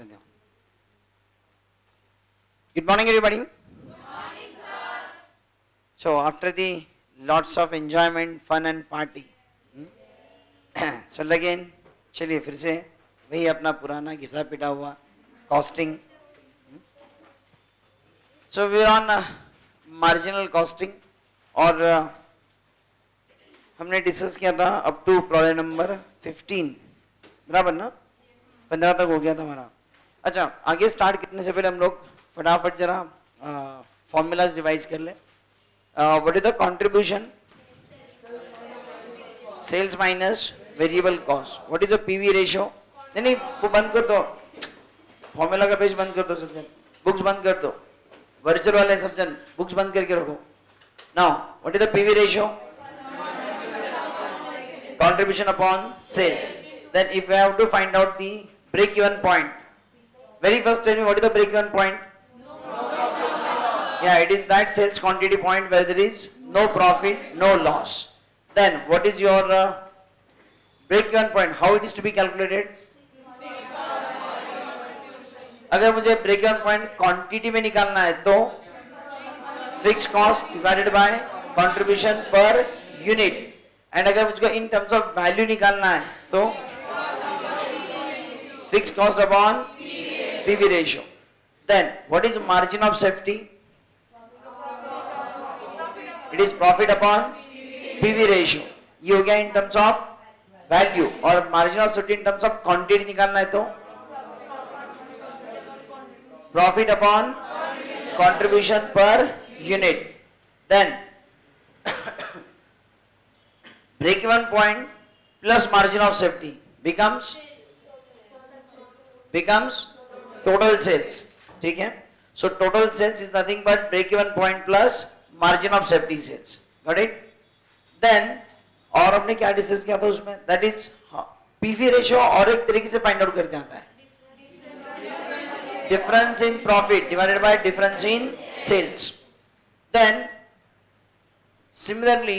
Good morning, everybody. Good morning, sir. So, after the lots of enjoyment, fun and party, so again, चलिए फिर से वही अपना पुराना घिसा पिटा हुआ costing. So we are on marginal costing और हमने डिस्कस किया था अप टू प्रॉब्लम नंबर 15, बराबर ना, 15 तक हो गया था हमारा. अच्छा, आगे स्टार्ट करने से पहले हम लोग फटाफट जरा फॉर्मूलाज रिवाइज कर ले. What is the contribution? Sales minus variable cost. What is the PV ratio? नहीं, वो बंद कर दो, फॉर्मूला का पेज बंद कर दो, सब जन बुक्स बंद कर दो, वर्चुअल वाले सब जन बुक्स बंद करके रखो. Now what is the PV ratio? Contribution upon sales. Then if I have to find out the break even point, very first tell me what is the break even point? No profit. Yeah, it is that sales quantity point where there is no profit, no loss. Then what is your break even point? How it is to be calculated? अगर मुझे break even point quantity में निकालना है तो fixed cost divided by contribution per unit. And अगर मुझको in terms of value निकालना है तो fix cost upon PV ratio. Then what is margin of safety? It is profit upon PV ratio. ये हो गया इन टर्म्स ऑफ वैल्यू. और margin of safety in terms of quantity निकालना है तो profit upon contribution per unit. Then break even point plus margin of safety becomes total sales. ठीक है? So total sales is nothing but break even point plus margin of safety sales. Got it? Then और हमने क्या डिस्कस किया था उसमें? That is PV ratio और एक तरीके से फाइंड आउट करते आता है. Difference in profit divided by difference in sales. Then similarly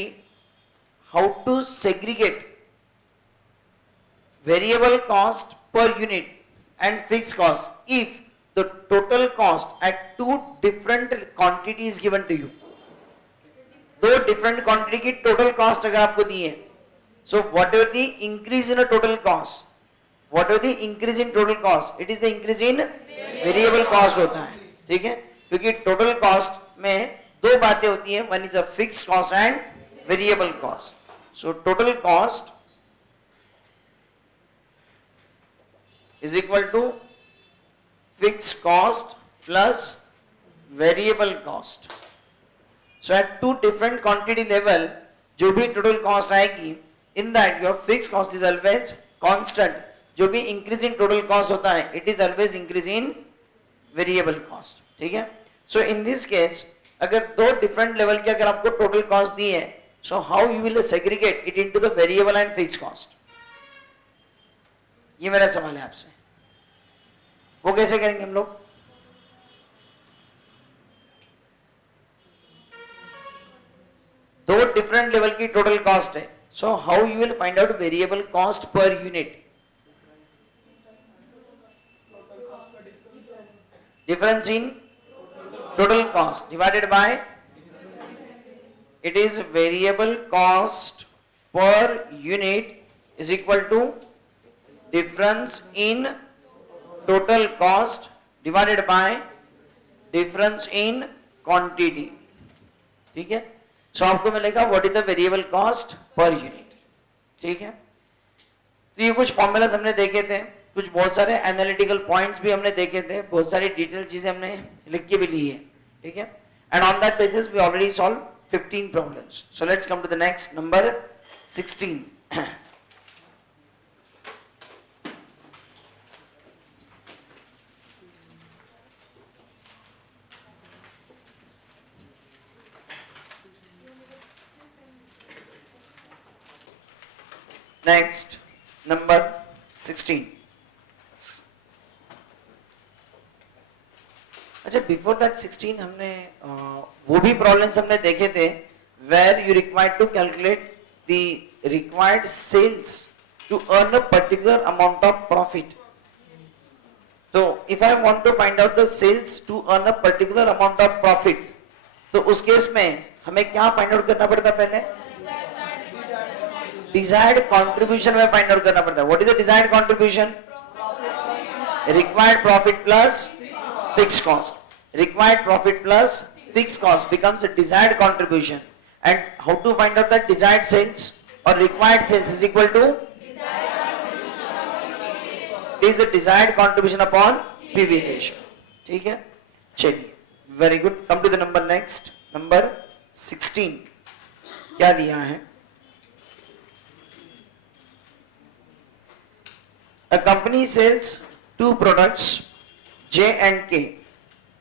how to segregate variable cost per unit and fixed cost if the total cost at two different quantity is given to you. दो different quantity की total cost अगर आपको दी है, so whatever the increase in a total cost, whatever the increase in total cost, it is the increase in variable cost होता है. ठीक है? क्योंकि total cost में दो बातें होती हैं, one is a fixed cost and variable cost. So total cost is equal to fixed cost plus variable cost. So at two different quantity level जो भी total cost आएगी, in that your fixed cost is always constant. जो भी increase in total cost होता है, it is always increase in variable cost. ठीक है? So in this case अगर दो different level के अगर आपको total cost दी है, so how you will segregate it into the variable and fixed cost? ये मेरा सवाल है आपसे. वो कैसे करेंगे हम लोग? दो डिफरेंट लेवल की टोटल कॉस्ट है, so how you will find out variable cost per unit? Difference in total cost divided by, it is variable cost per unit is equal to difference in total cost divided by difference in quantity. ठीक है? So आपको मिलेगा what is the variable cost per unit. ठीक है? तो ये कुछ फॉर्मूलाज हमने देखे थे, कुछ बहुत सारे एनालिटिकल पॉइंट्स भी हमने देखे थे, बहुत सारी डिटेल चीजें हमने लिख के भी ली है. ठीक है? And on that basis we already solved 15 problems. So let's come to the next, number 16. Next, number 16. अच्छा, बिफोर दैट 16 हमने वो भी प्रॉब्लम्स हमने देखे थे where you required to calculate the required sales to earn a particular amount of profit. तो if I want to find out the sales to earn a particular amount of profit, तो उस केस में हमें क्या फाइंड आउट करना पड़ता है? पहले डिजायर्ड कंट्रीब्यूशन में फाइंड आउट करना पड़ता है. What is the desired contribution? Required profit plus fixed cost. Required profit plus fixed cost becomes a desired contribution. And how to find out that desired sales or required sales is equal to is a desired contribution upon PV ratio. ठीक है, चलिए, very good. Come to the number next, number 16. क्या दिया है? A company sells two products J and K.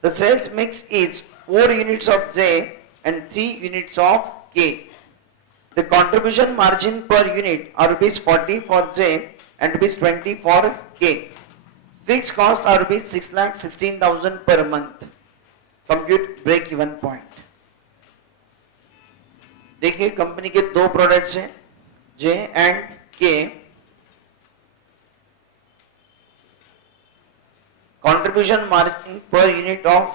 The sales mix is 4 units of J and 3 units of K. The contribution margin per unit are rupees 40 for J and rupees 20 for K. Fixed cost are rupees 6,16,000 per month. Compute break even point. देखिए कंपनी के दो प्रोडक्ट्स हैं J and K. Contribution margin per unit are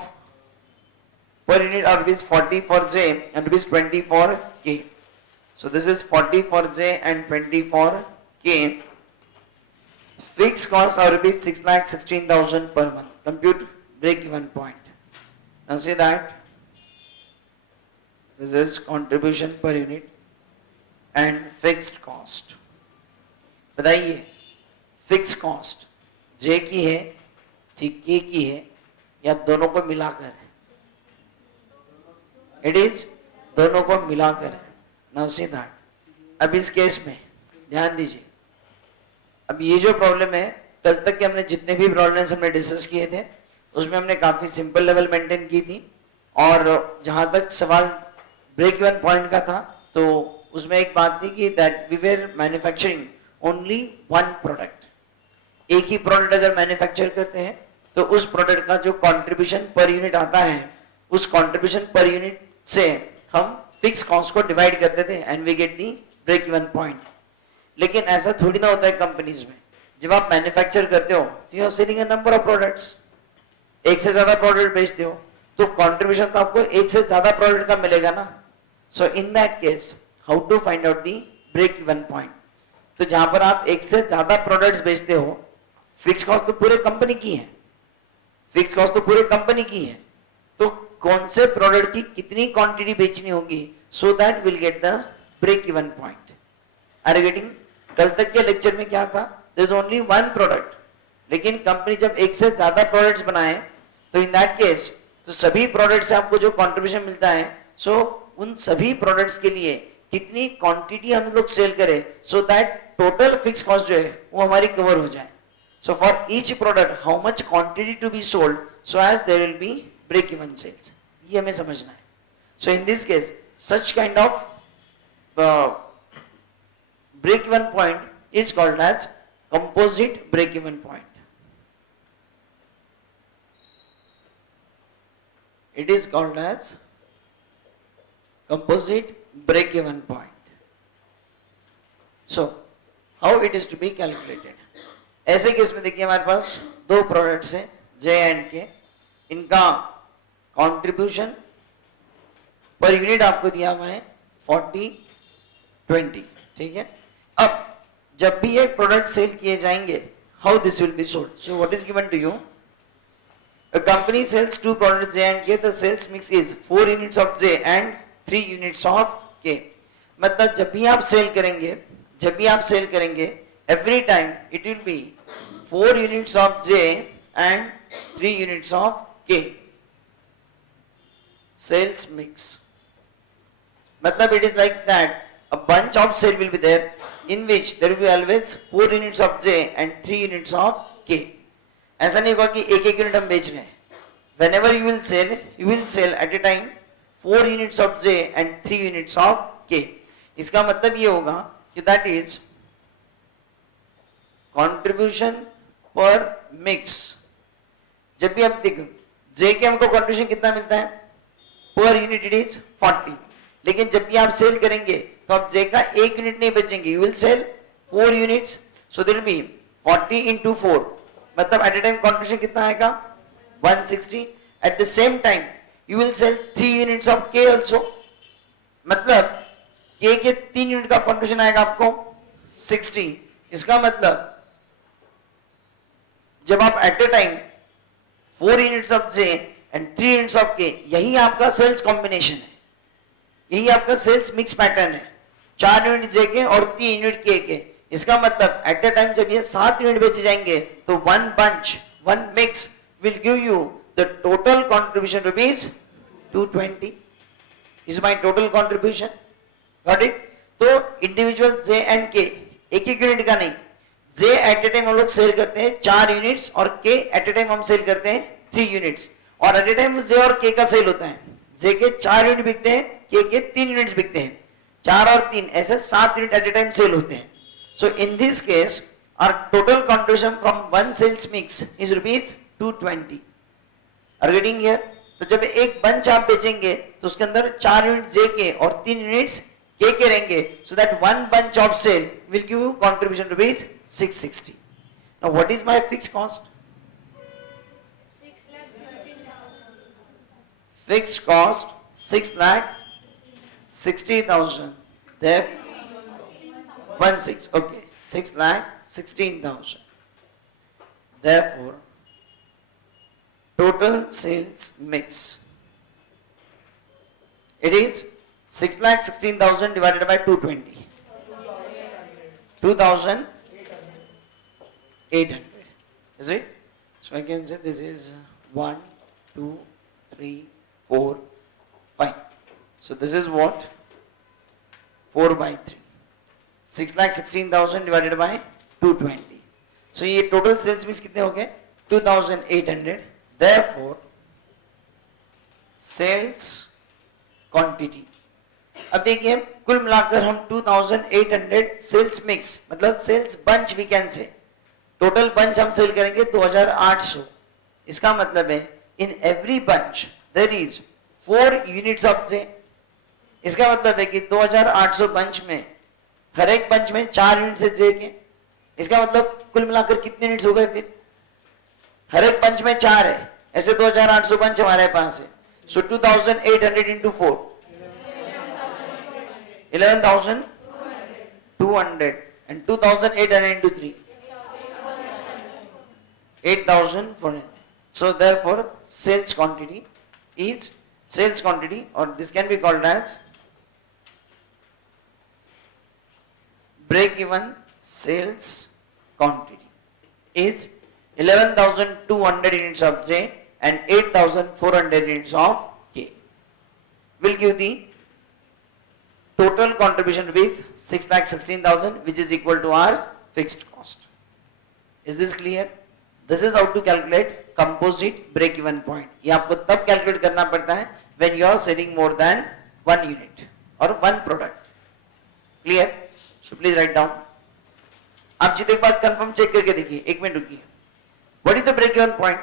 rupees 40 for J and rupees 20 for K. So this is 40 for J and 20 for K. Fixed costs are rupees 6,16,000 per month. Compute break even point. Now see that this is contribution per unit and fixed cost. बताइए fixed cost J की है, ठीक K की है, या दोनों को मिलाकर? इट इज दोनों को मिलाकर. Now see that. अब इस केस में ध्यान दीजिए, अब ये जो प्रॉब्लम है, कल तक के हमने जितने भी प्रॉब्लम्स हमने डिस्कस किए थे उसमें हमने काफी सिंपल लेवल मेंटेन की थी. और जहां तक सवाल ब्रेक इवन पॉइंट का था तो उसमें एक बात थी कि that we were manufacturing only one product. एक ही प्रोडक्ट अगर मैन्युफैक्चर करते हैं तो उस प्रोडक्ट का जो कंट्रीब्यूशन पर यूनिट आता है उस कंट्रीब्यूशन पर यूनिट से हम फिक्स कॉस्ट को डिवाइड करते थे and we get the break even point. लेकिन ऐसा थोड़ी ना होता है कंपनीज में. जब आप मैन्युफैक्चर करते हो तो you are selling a number of products. एक से ज्यादा प्रोडक्ट बेचते हो तो कंट्रीब्यूशन तो आपको एक से ज्यादा प्रोडक्ट का मिलेगा ना. So in that case how to find out the break even point? तो जहां पर आप एक से ज्यादा प्रोडक्ट्स बेचते हो, फिक्स कॉस्ट तो पूरे कंपनी की है, फिक्स कॉस्ट तो पूरे कंपनी की है, तो कौन से प्रोडक्ट की कितनी क्वांटिटी बेचनी होगी so that will get the break even point. Are you getting? कल तक के लेक्चर में क्या था? There is only one product. लेकिन कंपनी जब एक से ज्यादा प्रोडक्ट्स बनाए तो इन दैट केस तो सभी प्रोडक्ट्स से आपको जो कंट्रीब्यूशन मिलता है, सो उन सभी प्रोडक्ट्स के लिए कितनी क्वांटिटी हम लोग सेल करें so that total fix cost जो है वो हमारी कवर हो जाए. So for each product, how much quantity to be sold so as there will be break-even sales. ये हमें समझना है. So in this case, such kind of break-even point is called as composite break-even point. It is called as composite break-even point. So how it is to be calculated? ऐसे केस में देखिए हमारे पास दो प्रोडक्ट्स हैं J एंड K. इनका contribution per unit आपको दिया हुआ है 40-20. ठीक है. अब जब भी ये प्रोडक्ट सेल किए जाएंगे, how this will be sold? So what is given to you? A company sells two products J and K. The sales mix is 4 units of J and 3 units of K. मतलब जब भी आप सेल करेंगे every time it will be 4 units of J and 3 units of K. Sales mix. मतलब it is like that a bunch of sale will be there in which there will be always 4 units of J and 3 units of K. ऐसा नहीं होगा कि एक एक यूनिट हम बेच रहे हैं. Whenever you will sell at a time 4 units of J and 3 units of K. इसका मतलब ये होगा कि that is कंट्रीब्यूशन पर मिक्स. जब भी आप देखो J के हमको कंट्रीब्यूशन कितना मिलता है पर यूनिट, इट इज 40. लेकिन जब भी आप सेल करेंगे तो आप J का एक यूनिट नहीं बेचेंगे, you will sell 4 units. So there will be 40 into 4 मतलब एट ए टाइम कंट्रीब्यूशन कितना आएगा 160. At the same time you will sell 3 units of K also, मतलब के 3 यूनिट का कंट्रीब्यूशन आएगा आपको 60. इसका मतलब जब आप at a time 4 units of J and 3 units of K, यही आपका सेल्स कॉम्बिनेशन है, यही आपका सेल्स मिक्स पैटर्न है, 4 यूनिट जे के और 3 यूनिट के. इसका मतलब एट ए टाइम जब ये 7 यूनिट बेचे जाएंगे तो one bunch, one mix will give you the total contribution rupees 220 is my total contribution. Got it? तो इंडिविजुअल जे एंड के एक एक यूनिट का नहीं, जे एट ए टाइम हम लोग सेल करते हैं 4 यूनिट्स और के एट ए टाइम हम सेल करते हैं 3 यूनिट्स, और एट ए टाइम जे और के का सेल होता है. जे के 4 यूनिट बिकते हैं, के 3 यूनिट्स बिकते हैं, 4 और 3 ऐसे 7 unit at a time sell होते हैं. So in this case our total contribution from one sales mix is rupees 220. Are you getting here? तो जब एक बंच आप बेचेंगे तो उसके अंदर 4 यूनिट जे के और 3 यूनिट्स के रहेंगे, so that one bunch of sale will give you contribution rupees 660. Now what is my fixed cost? Fixed cost 6,60,000. There 16, okay, 6,16,000. Therefore total sales mix, it is 6,16,000 divided by 220, 2,800, is it? So I can say this is 1, 2, 3, 4, 5. So this is what? 4 by 3. 6,16,000 divided by 220. So ये total sales mix कितने हो गए? 2,800. Therefore sales quantity, अब देखिए कुल मिलाकर हम 2,800 sales mix मतलब sales bunch we can say, total bunch हम सेल करेंगे 2,800. इसका मतलब है in every bunch there is 4 units of J. इसका मतलब है कि 2,800 बंच में हर एक बंच में 4 यूनिट से जे के. इसका मतलब कुल मिलाकर कितने यूनिट्स हो गए? फिर हर एक बंच में 4 है, ऐसे 2,800 बंच हमारे पास है. सो 2,800 into 4, 11,200, and 2,800 into 3, 8,400. So therefore sales quantity is or this can be called as break even sales quantity is 11,200 units of J and 8,400 units of K will give the total contribution rupees 6,16,000, which is equal to our fixed cost. Is this clear? This is how to calculate composite break even point. ये आपको तब calculate करना पड़ता है when you are selling more than 1 unit or 1 product. Clear? So please write down. आप जितने एक बार confirm check करके देखिए, 1 मिनट रुकिए. What is the break even point?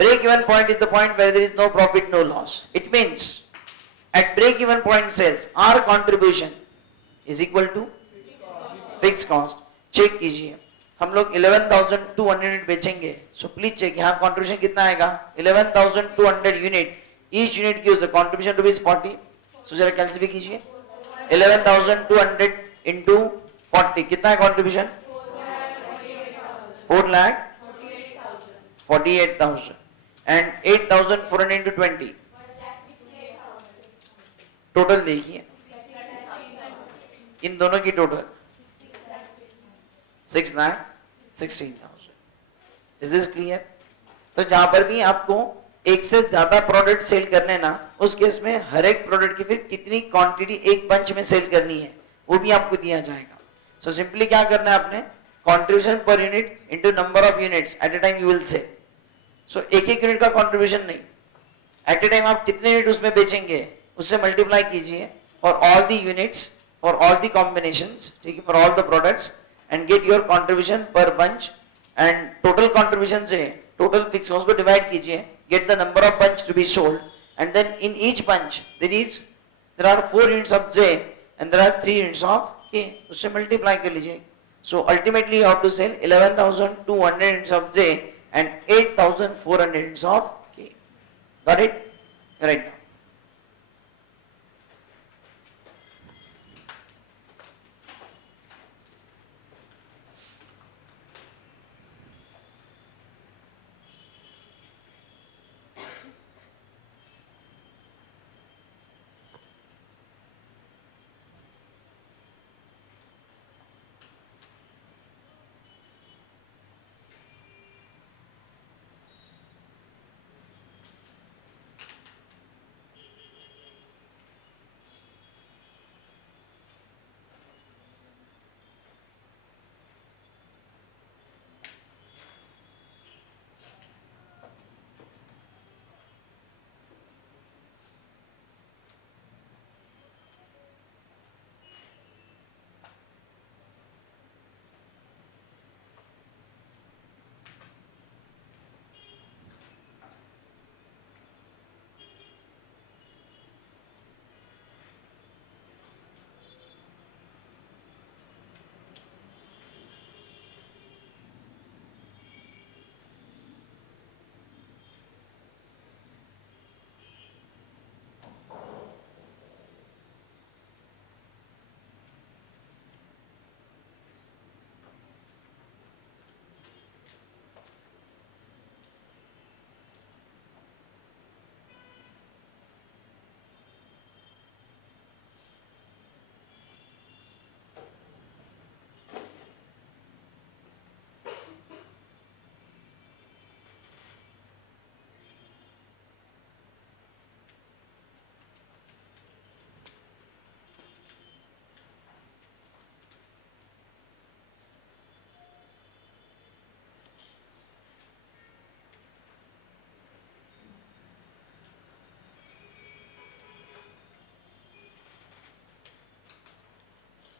Break even point is the point where there is no profit, no loss. It means at break even point sales our contribution is equal to fixed cost. Check कीजिए, हम लोग 11,200 यूनिट बेचेंगे. So please check यहाँ contribution कितना आएगा? 11,200 unit. Each unit gives a contribution rupees 40. So जरा calculate कीजिए. 11,200 into 40 कितना है कंट्रीब्यूशन? 4,48,000 and 8,400 into 20 टोटल देखिए इन दोनों की टोटल 6,16,000. Is this clear? तो जहां पर भी आपको एक से ज्यादा प्रोडक्ट सेल करने ना, उस केस में हर एक प्रोडक्ट की फिर कितनी क्वांटिटी एक बंच में सेल करनी है वो भी आपको दिया जाएगा. सो सिंपली क्या करना है आपने? Contribution per unit into number of units at a time you will say. So एक एक यूनिट का कंट्रीब्यूशन नहीं, एट ए टाइम आप कितने यूनिट उसमें बेचेंगे उससे मल्टीप्लाई कीजिए for all the units, for all the combinations, ठीक है, for all the products, and get your contribution per bunch. And total contribution से टोटल फिक्स कॉस्ट को डिवाइड कीजिए, get the number of bunch to be sold, and then in each bunch there are 4 units of J and there are 3 units of K. उससे मल्टीप्लाई कर लीजिए. So ultimately you have to sell 11,200 units of J and 8,400 units of K. Got it? Right now.